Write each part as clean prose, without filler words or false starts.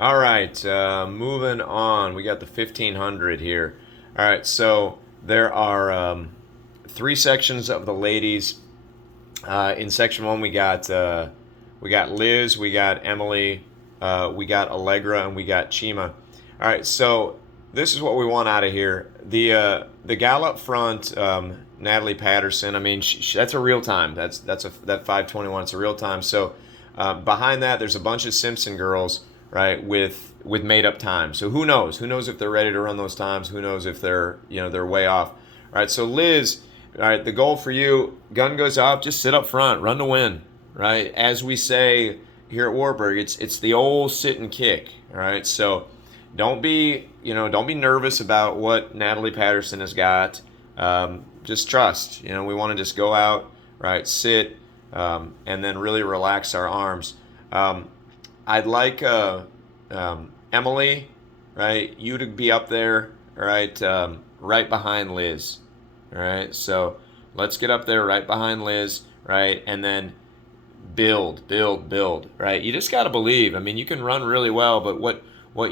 All right, moving on. We got the 1500 here. All right, so there are three sections of the ladies. In section one, we got Liz, we got Emily, we got Allegra, and we got Chima. All right, so this is what we want out of here. The gal up front, Natalie Patterson. I mean, that's a real time. That 5:21. It's a real time. So behind that, there's a bunch of Simpson girls, right, with made up times. So who knows? Who knows if they're ready to run those times? Who knows if they're way off? All right, so Liz. All right, the goal for you, gun goes off, just sit up front, run to win, right? As we say here at Wartburg, it's the old sit and kick, all right? So don't be nervous about what Natalie Patterson has got. Just trust. We want to just go out, right, sit, and then really relax our arms. I'd like Emily, right, you to be up there, right, right behind Liz. All right, so let's get up there right behind Liz, right, and then build, build, build, right. You just got to believe. I mean, you can run really well, but what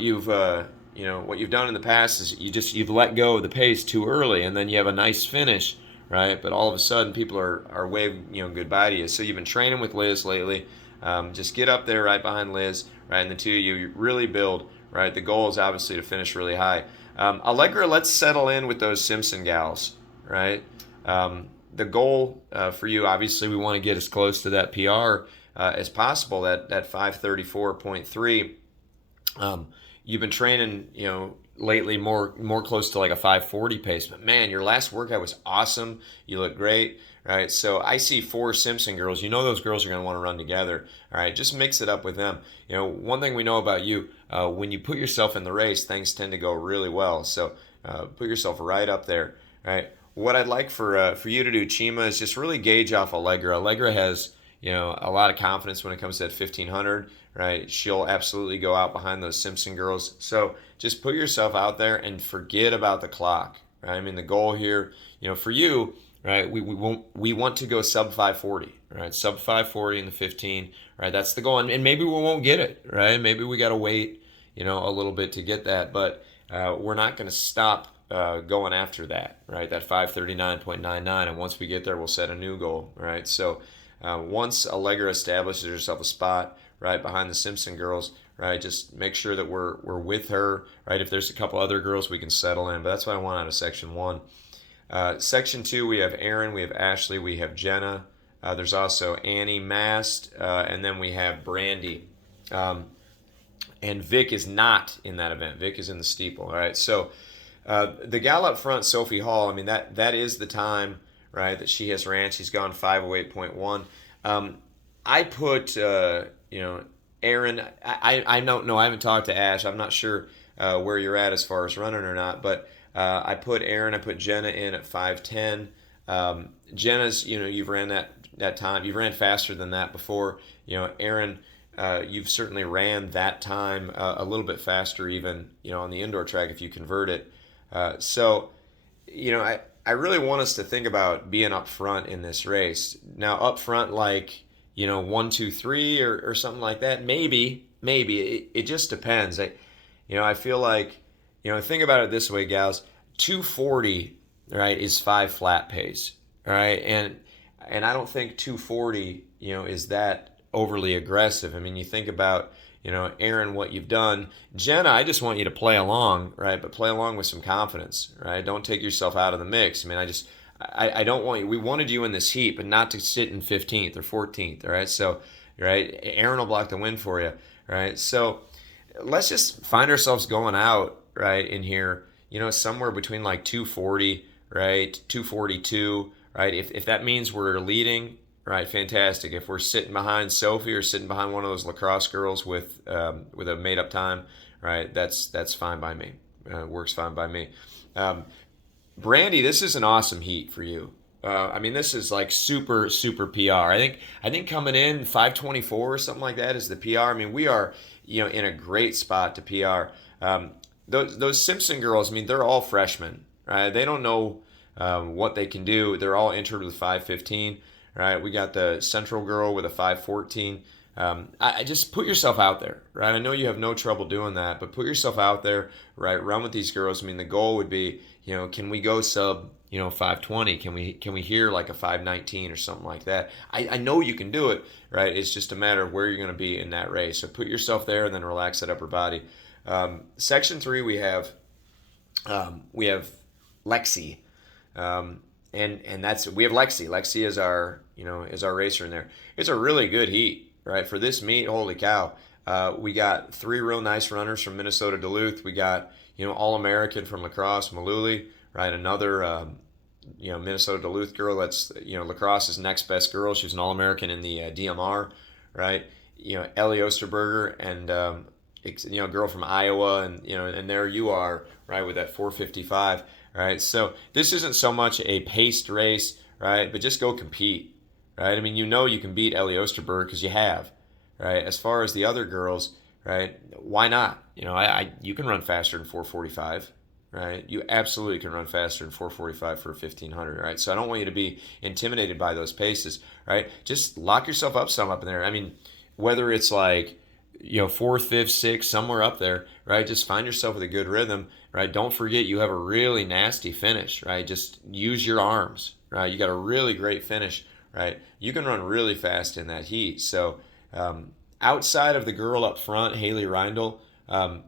you've done in the past is you've let go of the pace too early, and then you have a nice finish, right. But all of a sudden, people are waving goodbye to you. So you've been training with Liz lately. Just get up there right behind Liz, right, and the two of you really build, right. The goal is obviously to finish really high. Allegra, let's settle in with those Simpson gals, right? The goal for you, obviously, we want to get as close to that PR as possible, that 534.3. You've been training, lately more close to like a 540 pace. But man, your last workout was awesome. You look great, right? So I see four Simpson girls. Those girls are going to want to run together. All right, just mix it up with them. One thing we know about you, when you put yourself in the race, things tend to go really well. So put yourself right up there, right? What I'd like for you to do, Chima, is just really gauge off Allegra. Allegra has a lot of confidence when it comes to that 1500, right? She'll absolutely go out behind those Simpson girls. So just put yourself out there and forget about the clock, right? I mean, the goal here, for you, right? We want to go sub 540, right? Sub 540 in the 15, right? That's the goal, and maybe we won't get it, right? Maybe we got to wait, a little bit to get that, but we're not going to stop going after that, right? That 539.99, and once we get there, we'll set a new goal, right? So once Allegra establishes herself a spot right behind the Simpson girls, right, just make sure that we're with her, right? If there's a couple other girls, we can settle in, but that's what I want out of section one. Section two, we have Erin, we have Ashley, we have Jenna. There's also Annie Mast, and then we have Brandy. And Vic is not in that event. Vic is in the steeple. All right. So the gal up front, Sophie Hall. I mean, that is the time, right, that she has ran. She's gone 5:08.1. I put Aaron. I don't know. I haven't talked to Ash. I'm not sure where you're at as far as running or not. But I put Aaron. I put Jenna in at 5:10. Jenna's. You've ran that time. You've ran faster than that before. Aaron. You've certainly ran that time a little bit faster, even on the indoor track if you convert it. So, I really want us to think about being up front in this race. Now, up front, like 1, 2, 3, or something like that. Maybe it just depends. I feel like think about it this way, gals. 240, right, is 5 flat pace, all right, and I don't think 240, is that overly aggressive. I mean, you think about, Aaron, what you've done. Jenna, I just want you to play along, right? But play along with some confidence, right? Don't take yourself out of the mix. I mean, I don't want you. We wanted you in this heat, but not to sit in 15th or 14th, all right? So, right, Aaron will block the win for you, right? So let's just find ourselves going out, right, in here, somewhere between like 240, right, 242, right? If that means we're leading, right, fantastic. If we're sitting behind Sophie or sitting behind one of those lacrosse girls with a made up time, right, that's fine by me. Works fine by me. Brandy, this is an awesome heat for you. I mean, this is like super super PR. I think coming in 524 or something like that is the PR. I mean, we are in a great spot to PR. Those Simpson girls, I mean, they're all freshmen, right? They don't know what they can do. They're all entered with 515. Right, we got the Central girl with a 514. I just put yourself out there, right? I know you have no trouble doing that, but put yourself out there, right? Run with these girls. I mean, the goal would be, can we go sub, 520? Can we hear like a 519 or something like that? I know you can do it, right? It's just a matter of where you're going to be in that race. So put yourself there and then relax that upper body. Section three, we have Lexi. And that's we have Lexi. Lexi is our racer in there. It's a really good heat, right? For this meet, holy cow. We got three real nice runners from Minnesota Duluth. We got All American from lacrosse, Maluli, right? Another Minnesota Duluth girl. That's lacrosse's next best girl. She's an All American in the DMR, right? Ellie Osterberger and a girl from Iowa, and there you are, right, with that 455. Right, so this isn't so much a paced race, right, but just go compete, right? I mean, you can beat Ellie Osterberg because you have, right? As far as the other girls, right, why not? You can run faster than 445, right? You absolutely can run faster than 445 for 1500, right? So I don't want you to be intimidated by those paces, right? Just lock yourself up some up in there. I mean, whether it's like fourth, fifth, sixth, somewhere up there, right? Just find yourself with a good rhythm, right? Don't forget you have a really nasty finish, right? Just use your arms, right? You got a really great finish, right? You can run really fast in that heat. So outside of the girl up front, Haley Reindl,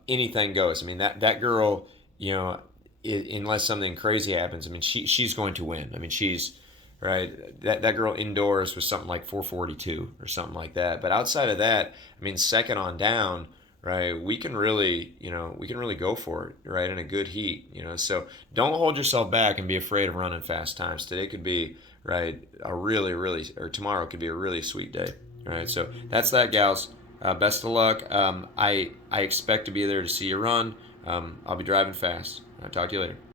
anything goes. I mean, that girl, unless something crazy happens, I mean, she's going to win. I mean, she's right. That girl indoors was something like 442 or something like that. But outside of that, I mean, second on down, right? We can really go for it, right? In a good heat, So don't hold yourself back and be afraid of running fast times. Today could be right a really, really, or tomorrow could be a really sweet day, right? So that's that, gals. Best of luck. I expect to be there to see you run. I'll be driving fast. I'll talk to you later.